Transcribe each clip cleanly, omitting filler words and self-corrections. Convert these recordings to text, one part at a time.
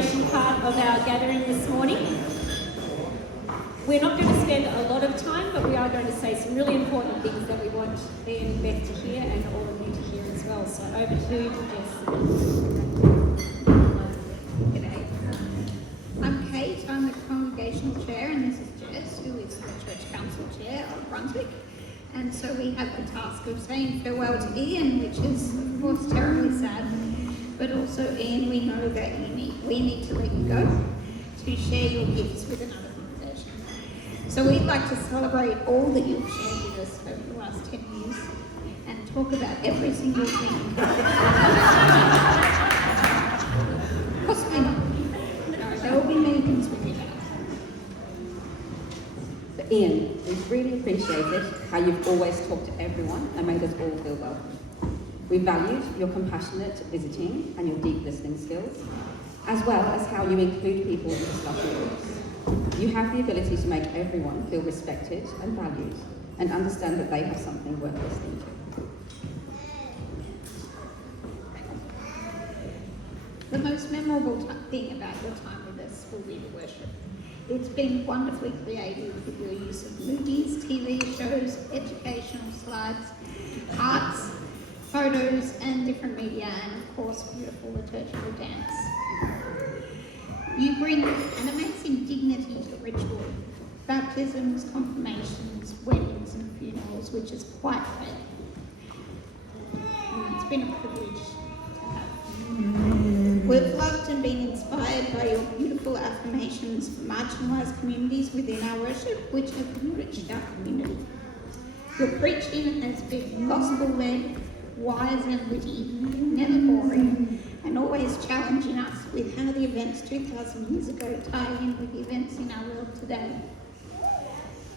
celebration part of our gathering this morning. We're not going to spend a lot of time, but we are going to say some really important things that we want Ian and Beth to hear and all of you to hear as well. So over to Jess. G'day. I'm Kate, I'm the Congregational Chair, and this is Jess, who is the Church Council Chair of Brunswick. And so we have the task of saying farewell to Ian, which is of course terribly sad. But also, Ian, we know that we need to let you go to share your gifts with another congregation. So we'd like to celebrate all that you've shared with us over the last 10 years and talk about every single thing. Possibly not. No, there will be many things we do about. But Ian, we've really appreciated how you've always talked to everyone and made us all feel welcome. We valued your compassionate visiting and your deep listening skills, as well as how you include people in discussion groups. You have the ability to make everyone feel respected and valued and understand that they have something worth listening to. The most memorable thing about your time with us will be the worship. It's been wonderfully creative with your use of movies, TV shows, educational slides, arts, photos and different media, and of course beautiful liturgical dance. You bring an amazing dignity to ritual, baptisms, confirmations, weddings and funerals, which is quite rare. And it's been a privilege to have. We've loved and been inspired by your beautiful affirmations for marginalised communities within our worship, which have enriched our community. Your preaching has been gospel-led, wise and witty, never boring, and always challenging us with how the events 2,000 years ago tie in with the events in our world today.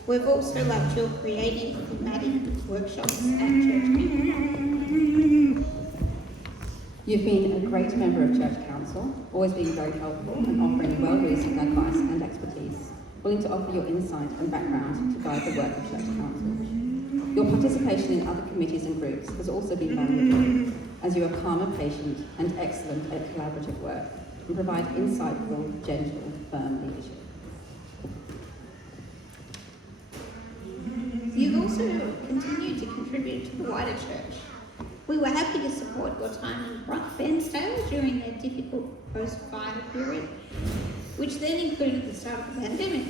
We've also loved your creative, thematic workshops at church camp. You've been a great member of Church Council, always being very helpful and offering well-reasoned advice and expertise, willing to offer your insight and background to guide the work of Church Council. Your participation in other committees and groups has also been valuable, as you are calm and patient and excellent at collaborative work and provide insightful, gentle, firm leadership. You've also continued to contribute to the wider church. We were happy to support your time in Bairnsdale during their difficult post-fire period, which then included the start of the pandemic.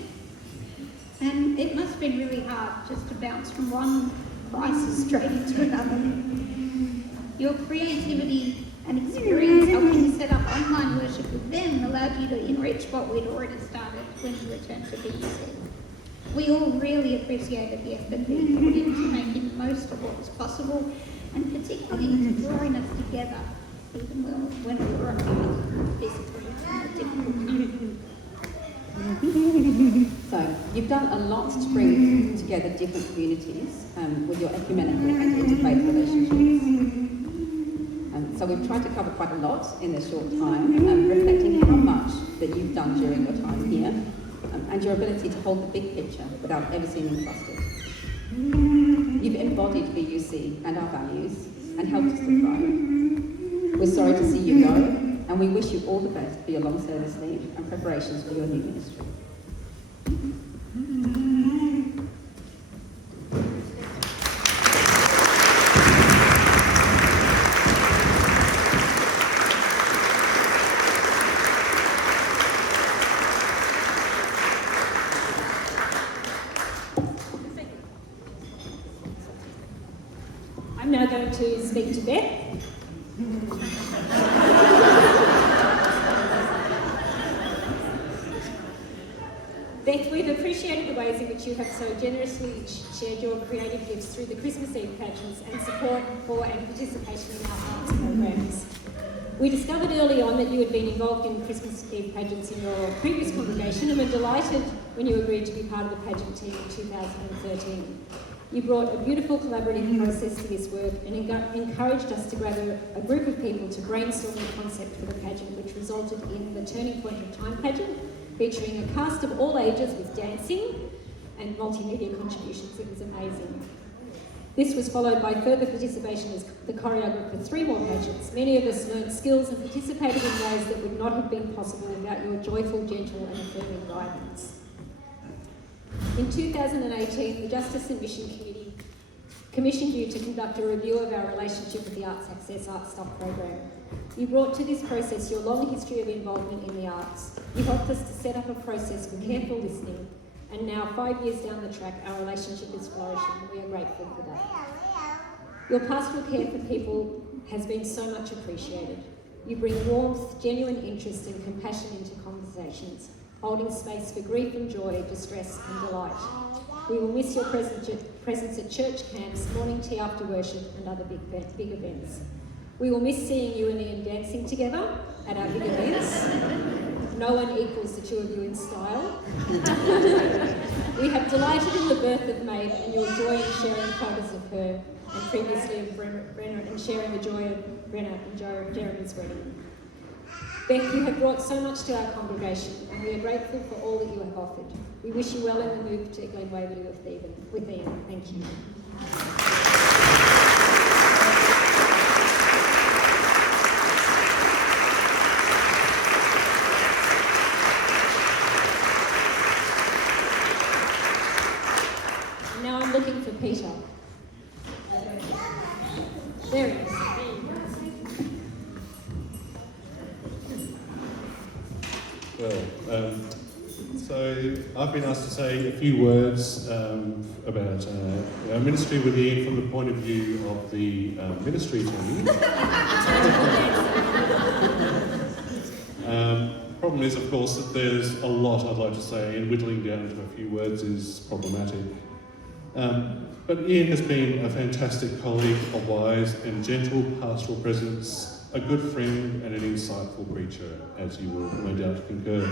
And it must have been really hard just to bounce from one crisis straight into another. Your creativity and experience helping set up online worship with them allowed you to enrich what we'd already started when you returned to BUC. We all really appreciated the effort that you put into making the most of what was possible, and particularly into drawing us together, even when we were apart physically in a difficult time. So, you've done a lot to bring together different communities with your ecumenical and interfaith relationships. So we've tried to cover quite a lot in this short time, reflecting how much that you've done during your time here, and your ability to hold the big picture without ever seeming flustered. You've embodied BUC and our values and helped us to thrive. We're sorry to see you go, and we wish you all the best for your long service leave and preparations for your new ministry. I'm now going to speak to Beth. Beth, we've appreciated the ways in which you have so generously shared your creative gifts through the Christmas Eve pageants and support for and participation in our arts programs. We discovered early on that you had been involved in Christmas Eve pageants in your previous congregation and were delighted when you agreed to be part of the pageant team in 2013. You brought a beautiful collaborative process to this work and encouraged us to gather a group of people to brainstorm the concept for the pageant, which resulted in the Turning Point of Time pageant, featuring a cast of all ages with dancing and multimedia contributions. It was amazing. This was followed by further participation as the choreographer for 3 more pageants. Many of us learnt skills and participated in ways that would not have been possible without your joyful, gentle and affirming guidance. In 2018, the Justice and Mission Committee commissioned you to conduct a review of our relationship with the Arts Access Art Stock program. You brought to this process your long history of involvement in the arts. You helped us to set up a process for careful listening, and now, 5 years down the track, our relationship is flourishing, and we are grateful for that. Your pastoral care for people has been so much appreciated. You bring warmth, genuine interest and compassion into conversations, holding space for grief and joy, distress and delight. We will miss your presence at church camps, morning tea after worship and other big events. We will miss seeing you and Ian dancing together at our big events. No one equals the 2 of you in style. We have delighted in the birth of Maeve and your joy in sharing photos of her, and previously of Brenna, and sharing the joy of Brenna and Jeremy's wedding. Beth, you have brought so much to our congregation, and we are grateful for all that you have offered. We wish you well in the move to Glen Waverley with Ian. Thank you. Now I'm looking for Peter. There he is. Well, so I've been asked to say a few words about our ministry with Ian from the point of view of the ministry team. Problem is, of course, that there's a lot I'd like to say, and whittling down to a few words is problematic. But Ian has been a fantastic colleague, a wise and gentle pastoral presence, a good friend and an insightful preacher, as you will no doubt concur.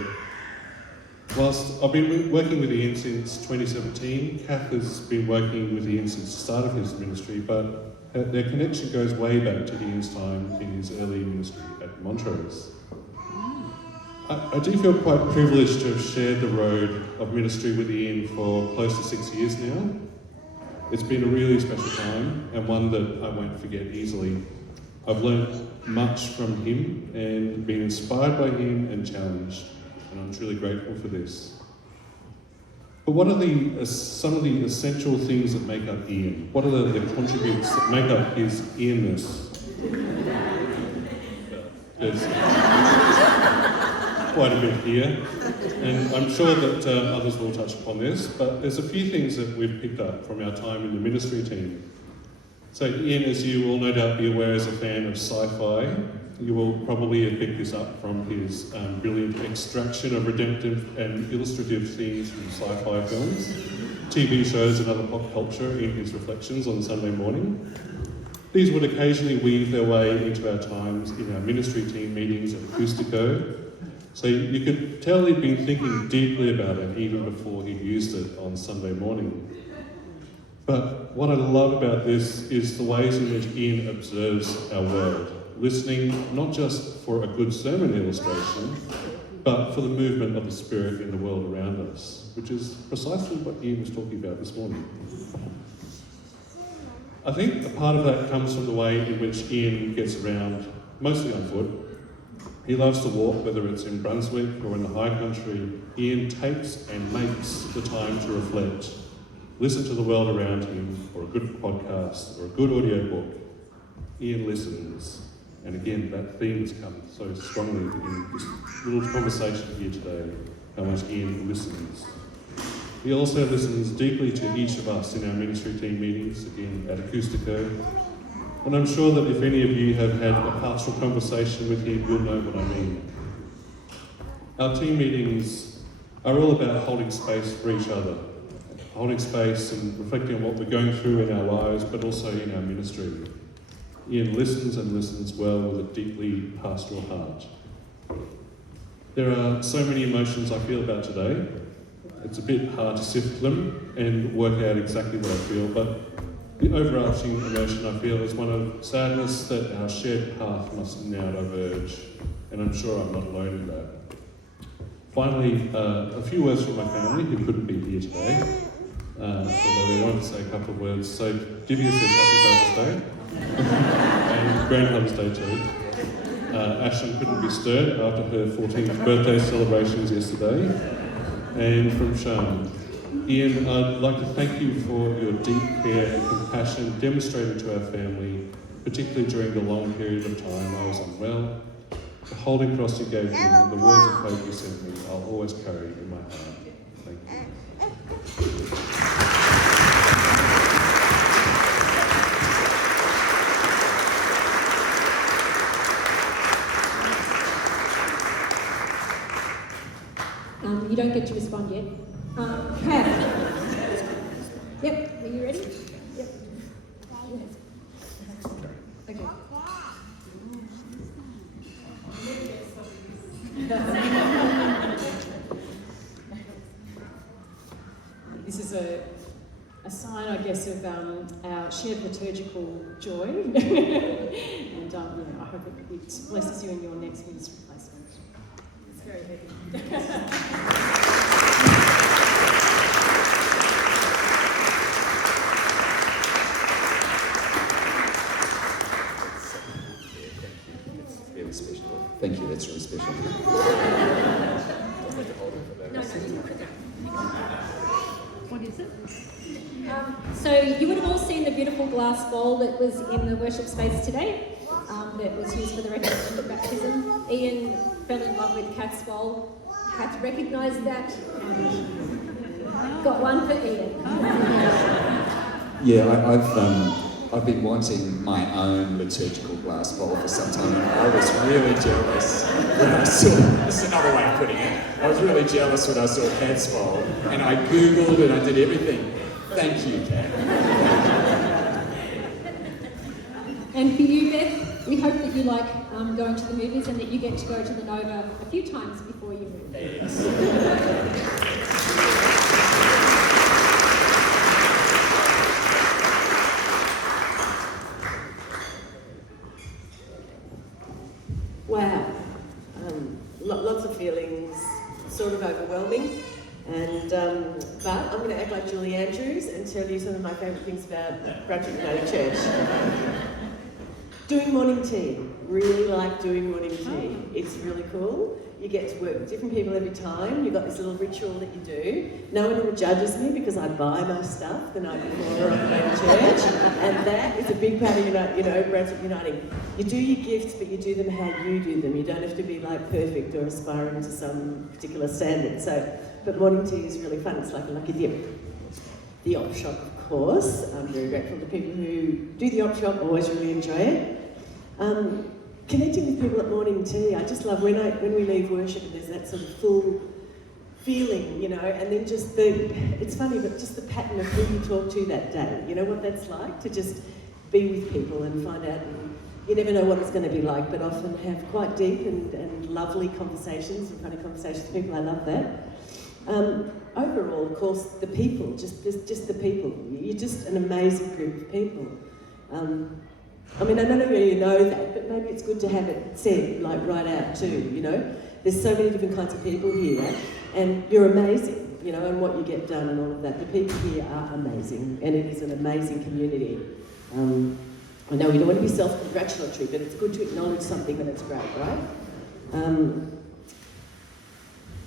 Whilst I've been working with Ian since 2017, Kath has been working with Ian since the start of his ministry, but their connection goes way back to Ian's time in his early ministry at Montrose. I do feel quite privileged to have shared the road of ministry with Ian for close to 6 years now. It's been a really special time, and one that I won't forget easily. I've learned much from him and been inspired by him and challenged, and I'm truly grateful for this. But what are some of the essential things that make up Ian? What are the contributes that make up his Ianness? There's quite a bit here, and I'm sure that others will touch upon this, but there's a few things that we've picked up from our time in the ministry team. So Ian, as you will no doubt be aware, is a fan of sci-fi. You will probably have picked this up from his brilliant extraction of redemptive and illustrative themes from sci-fi films, TV shows and other pop culture in his reflections on Sunday morning. These would occasionally weave their way into our times in our ministry team meetings at Acoustico, so you could tell he'd been thinking deeply about it even before he'd used it on Sunday morning. But what I love about this is the ways in which Ian observes our world, listening not just for a good sermon illustration, but for the movement of the Spirit in the world around us, which is precisely what Ian was talking about this morning. I think a part of that comes from the way in which Ian gets around, mostly on foot. He loves to walk, whether it's in Brunswick or in the high country. Ian takes and makes the time to reflect, listen to the world around him, or a good podcast, or a good audiobook. Ian listens. And again, that theme has come so strongly in this little conversation here today, how much Ian listens. He also listens deeply to each of us in our ministry team meetings, again at Acoustico. And I'm sure that if any of you have had a pastoral conversation with him, you'll know what I mean. Our team meetings are all about holding space for each other, holding space and reflecting on what we're going through in our lives, but also in our ministry. Ian listens and listens well with a deeply pastoral heart. There are so many emotions I feel about today. It's a bit hard to sift them and work out exactly what I feel, but the overarching emotion I feel is one of sadness that our shared path must now diverge, and I'm sure I'm not alone in that. Finally, a few words from my family who couldn't be here today. although we wanted to say a couple of words. So Divya said Happy Father's Day and Grandmother's Day too. Ashlyn couldn't be stirred after her 14th birthday celebrations yesterday. And from Sean, Ian, I'd like to thank you for your deep care and compassion demonstrated to our family, particularly during the long period of time I was unwell. The holding cross you gave me and the words of hope you sent me, I'll always carry in my heart. Thank you. You don't get to respond yet. Beth. Yep, are you ready? Yep. Okay. This is a sign, I guess, of our shared liturgical joy. And I hope it blesses you in your next ministry placement. It's very heavy. Thank you, that's really special. What is it? So you would have all seen the beautiful glass bowl that was in the worship space today, that was used for the recognition of baptism. Ian fell in love with Kat's bowl. Kat recognised that and got one for Ian. Yeah, I've been wanting my own liturgical glass bowl for some time, and I was really jealous when I saw, this is another way of putting it, I was really jealous when I saw Kat's bowl, and I Googled and I did everything. Thank you, Kat. And for you, Beth, we hope that you like going to the movies and that you get to go to the Nova a few times before you move. Yes. Wow, lots of feelings, sort of overwhelming, and but I'm going to act like Julie Andrews and tell you some of my favourite things about Brunswick United Church. Doing morning tea, really like doing morning tea. It's really cool. You get to work with different people every time. You've got this little ritual that you do. No one ever judges me because I buy my stuff the night before on the way to church, and that is a big part of Brunswick Uniting. You do your gifts, but you do them how you do them. You don't have to be like perfect or aspiring to some particular standard. But morning tea is really fun. It's like a lucky dip. The op shop, of course. I'm very grateful to people who do the op shop. Always really enjoy it. Connecting with people at morning tea, I just love when we leave worship and there's that sort of full feeling, and then just it's funny, but just the pattern of who you talk to that day, you know what that's like, to just be with people and find out, you never know what it's going to be like, but often have quite deep and lovely conversations and funny conversations with people. I love that. Overall, of course, the people, just the people, you're just an amazing group of people. I mean, I don't really know that, but maybe it's good to have it said, like, right out too, There's so many different kinds of people here, and you're amazing, and what you get done and all of that. The people here are amazing, and it is an amazing community. I know we don't want to be self-congratulatory, but it's good to acknowledge something when it's great, right?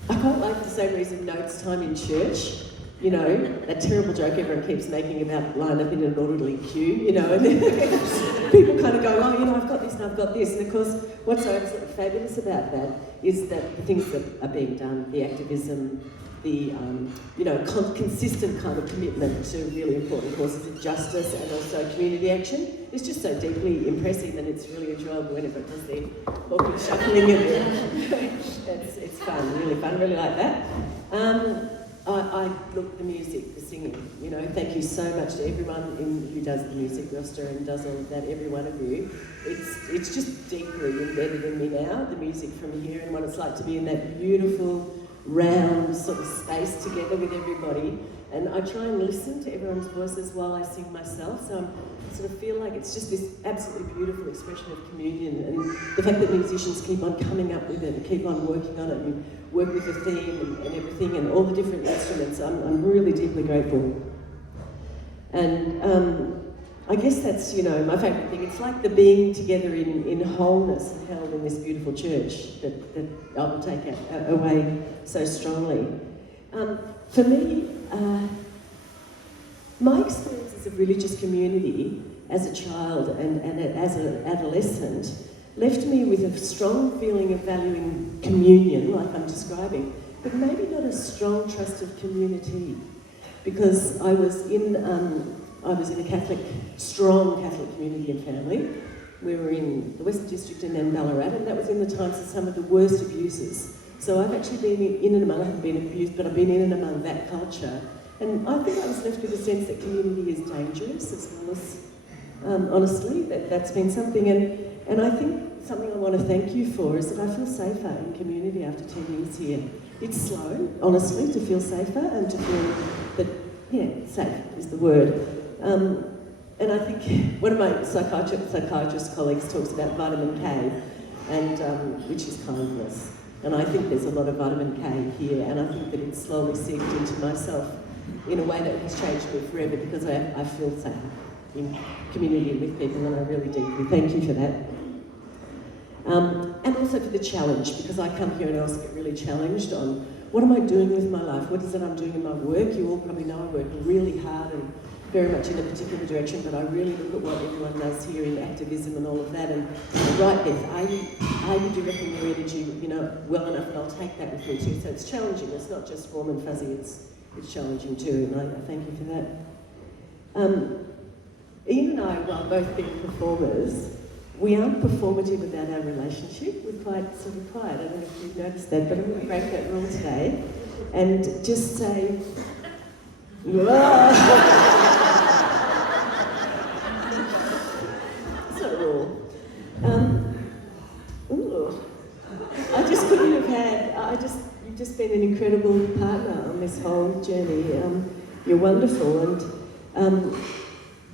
I quite like for the same reason notes time in church. That terrible joke everyone keeps making about line up in an orderly queue, and then people kind of go, I've got this and I've got this. And of course, what's so absolutely fabulous about that is that the things that are being done, the activism, the, consistent kind of commitment to really important causes of justice and also community action is just so deeply impressive, and it's really enjoyable whenever it does the awkward shuffling and it's fun, really fun, really like that. I look, the music, the singing, thank you so much to everyone who does the music roster and does all of that, every one of you. It's just deeply embedded in me now, the music from here, and what it's like to be in that beautiful, round sort of space together with everybody. And I try and listen to everyone's voices while I sing myself, so I sort of feel like it's just this absolutely beautiful expression of communion, and the fact that musicians keep on coming up with it and keep on working on it and work with the theme and everything and all the different instruments. I'm really deeply grateful And I guess that's, my favourite thing. It's like the being together in wholeness and held in this beautiful church that I will take away so strongly. For me, my experiences of religious community as a child and as an adolescent left me with a strong feeling of valuing communion, like I'm describing, but maybe not a strong trust of community, because I was in a strong Catholic community and family. We were in the Western District and then Ballarat, and that was in the times of some of the worst abuses. So I've actually been in and among, I haven't been abused, but I've been in and among that culture. And I think I was left with a sense that community is dangerous as well as, honestly, that's been something. And I think something I want to thank you for is that I feel safer in community after 10 years here. It's slow, honestly, to feel safer and to feel that, safe is the word. And I think one of my psychiatrist colleagues talks about vitamin K, and which is kindness. And I think there's a lot of vitamin K here, and I think that it's slowly seeped into myself in a way that has changed me forever, because I feel safe in community with people, and I really deeply thank you for that. And also for the challenge, because I come here and I also get really challenged on what am I doing with my life? What is it I'm doing in my work? You all probably know I work really hard and very much in a particular direction, but I really look at what everyone does here in activism and all of that. And right, Beth, I do reckon your energy, well enough, and I'll take that with me too. So it's challenging. It's not just warm and fuzzy. It's challenging too, and I thank you for that. Ian and I, while both being performers, we aren't performative about our relationship. We're quite sort of quiet. I don't know if you've noticed that, but I'm going to break that rule today and just say, whoa. It's not a rule. I just couldn't have had, you've just been an incredible partner on this whole journey. You're wonderful, and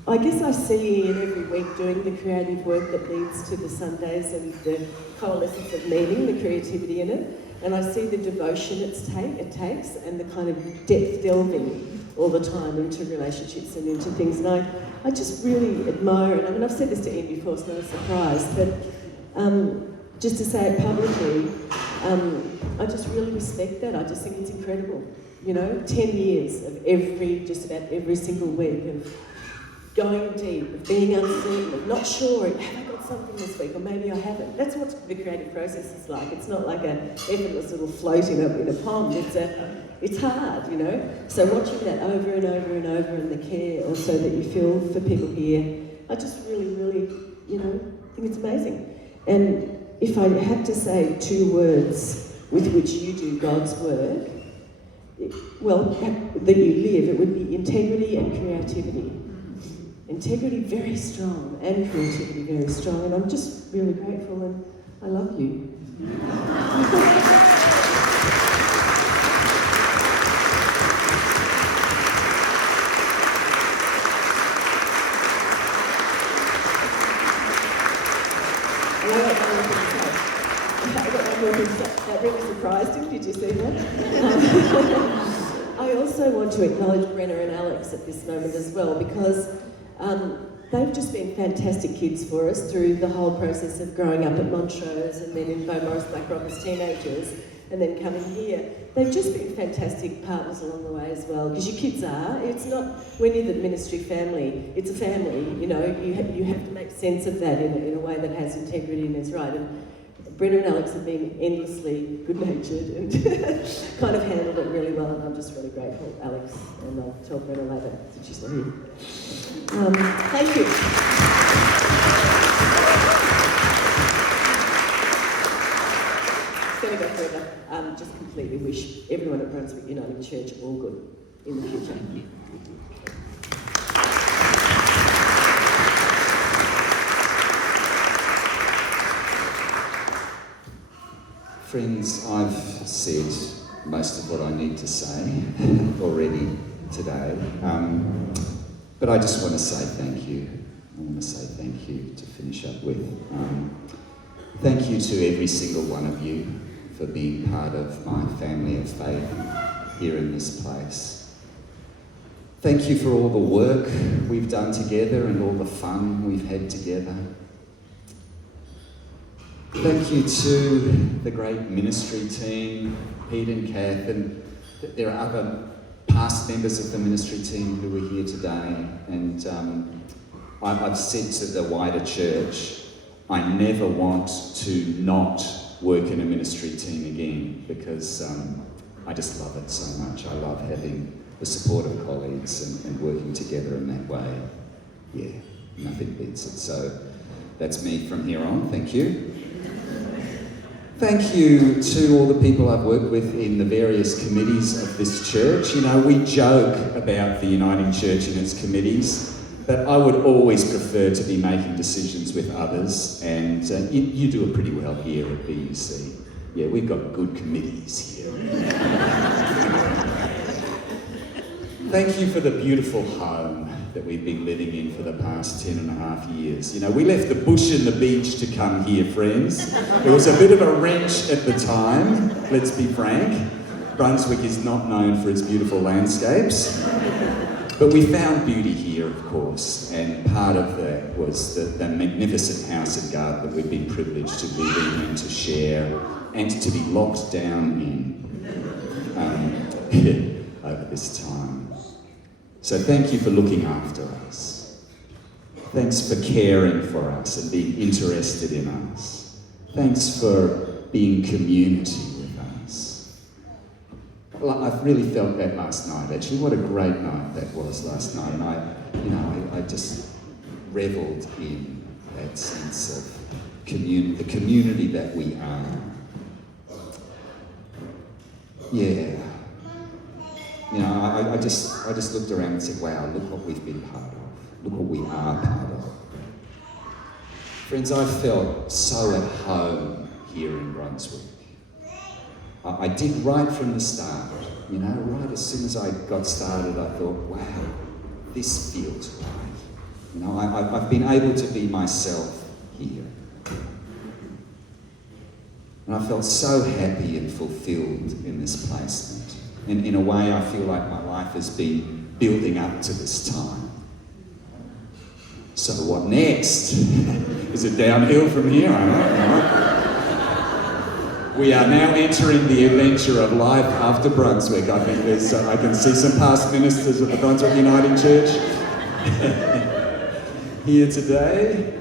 I guess I see Ian every week doing the creative work that leads to the Sundays and the coalescence of meaning, the creativity in it, and I see the devotion it takes and the kind of depth delving all the time into relationships and into things, and I just really admire it. I mean, I've said this to Ian before, it's not a surprise, but just to say it publicly, I just really respect that. I just think it's incredible. 10 years of just about every single week of going deep, of being uncertain, of not sure, have I got something this week, or maybe I haven't. That's what the creative process is like. It's not like an effortless little float in a pond. It's hard, So watching that over and over and over, and the care also that you feel for people here, I just really, really, think it's amazing. And if I had to say 2 words with which you do God's work, that you live, it would be integrity and creativity. Integrity very strong, and creativity very strong, and I'm just really grateful, and I love you. And I got one more thing to say. That really surprised him, did you see that? I also want to acknowledge Brenna and Alex at this moment as well, because they've just been fantastic kids for us through the whole process of growing up at Montrose and then in Beaumaris Blackrock as teenagers and then coming here. They've just been fantastic partners along the way as well, because your kids are. It's not, when you're the ministry family, it's a family, you have to make sense of that in a way that has integrity and is right. And Brenna and Alex have been endlessly good-natured and kind of handled it really well, and I'm just really grateful, Alex, and I'll tell Brenna later that she's not here. Thank you. It's going to go further. Just completely wish everyone at Brunswick Uniting Church all good in the future. Friends, I've said most of what I need to say already today, but I just want to say thank you. I want to say thank you to finish up with. Thank you to every single one of you for being part of my family of faith here in this place. Thank you for all the work we've done together and all the fun we've had together. Thank you to the great ministry team, Pete and Kath, and there are other past members of the ministry team who are here today. And I've said to the wider church, I never want to not work in a ministry team again, because I just love it so much. I love having the support of colleagues and working together in that way. Yeah, nothing beats it. So that's me from here on. Thank you. Thank you to all the people I've worked with in the various committees of this church. You know, we joke about the Uniting Church and its committees, but I would always prefer to be making decisions with others, and you do it pretty well here at BUC. Yeah, we've got good committees here. Thank you for the beautiful home that we've been living in for the past 10.5 years. You know, we left the bush and the beach to come here, friends. It was a bit of a wrench at the time, let's be frank. Brunswick is not known for its beautiful landscapes. But we found beauty here, of course, and part of that was the magnificent house and garden that we've been privileged to live in and to share and to be locked down in over this time. So thank you for looking after us. Thanks for caring for us and being interested in us. Thanks for being community with us. Well, I've really felt that last night, actually. What a great night that was last night. And I just revelled in that sense of the community that we are. Yeah. You know, I just looked around and said, wow, look what we've been part of. Look what we are part of. Friends, I felt so at home here in Brunswick. I did right from the start. You know, right as soon as I got started, I thought, wow, this feels right. You know, I've been able to be myself here. And I felt so happy and fulfilled in this placement. And in a way, I feel like my life has been building up to this time. So what next? Is it downhill from here? I don't know. We are now entering the adventure of life after Brunswick. I think I can see some past ministers of the Brunswick Uniting Church here today.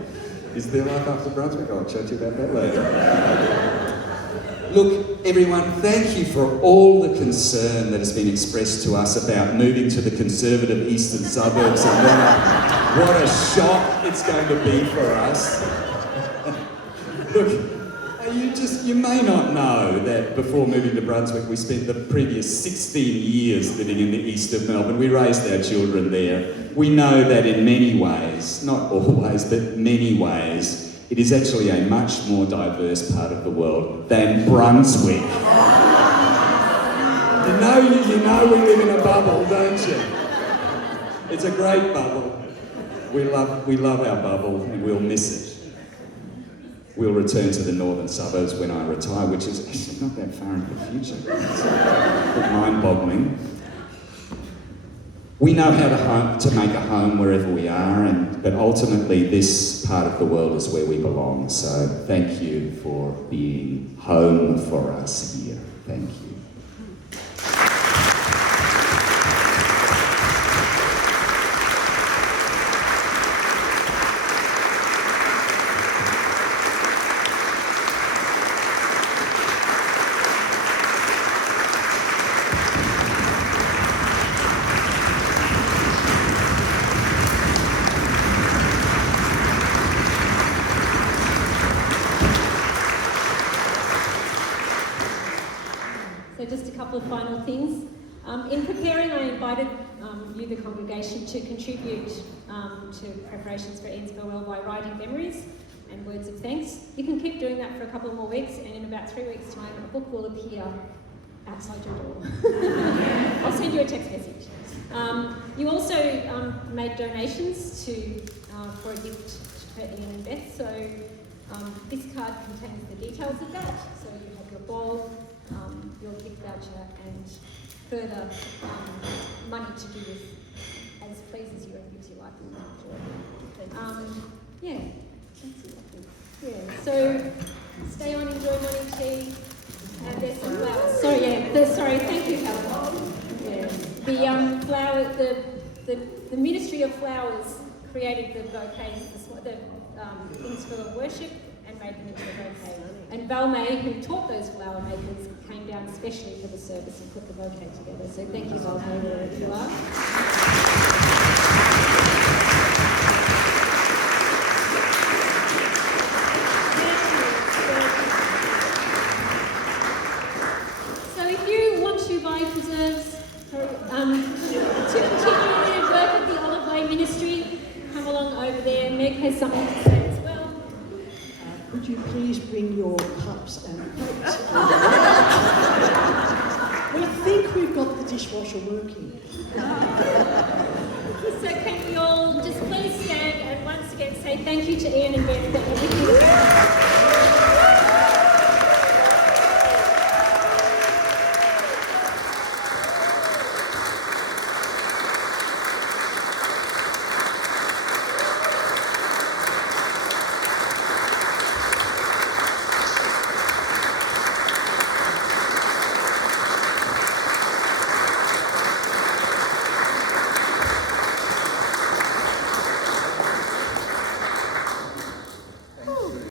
Is there life after Brunswick? I'll chat to you about that later. Look, everyone, thank you for all the concern that has been expressed to us about moving to the conservative eastern suburbs, and what a shock it's going to be for us. Look, you may not know that before moving to Brunswick, we spent the previous 16 years living in the east of Melbourne. We raised our children there. We know that in many ways, not always, but many ways, it is actually a much more diverse part of the world than Brunswick. You know we live in a bubble, don't you? It's a great bubble. We love our bubble, and we'll miss it. We'll return to the northern suburbs when I retire, which is actually not that far into the future. It's a bit mind-boggling. We know how to make a home wherever we are, but ultimately this part of the world is where we belong. So thank you for being home for us here. Thank you. So just a couple of final things. In preparing, I invited you, the congregation, to contribute to preparations for Ian's farewell by writing memories and words of thanks. You can keep doing that for a couple more weeks, and in about 3 weeks' time, a book will appear outside your door. I'll send you a text message. You also made donations for a gift for Ian and Beth, so this card contains the details of that. So you have your ball, your gift voucher, and further money to do with as pleases you and gives you life and joy. Yeah, that's it, I think. Yeah, so stay on, enjoy morning tea, and there's some flowers. Sorry, thank you, Helen. Yeah, the flower, the Ministry of Flowers created the bouquets, the things for the worship, and made them into a bouquet. And Val May, who taught those flower makers, came down especially for the service and put the bouquet together. So thank you, Val May, wherever you are. So if you want to buy preserves to continue their work at the Olive Way Ministry, come along over there. Meg has something to say as well. Could you please bring your cups and plates? We think we've got the dishwasher working. So can we all just please stand and once again say thank you to Ian and Beth for everything.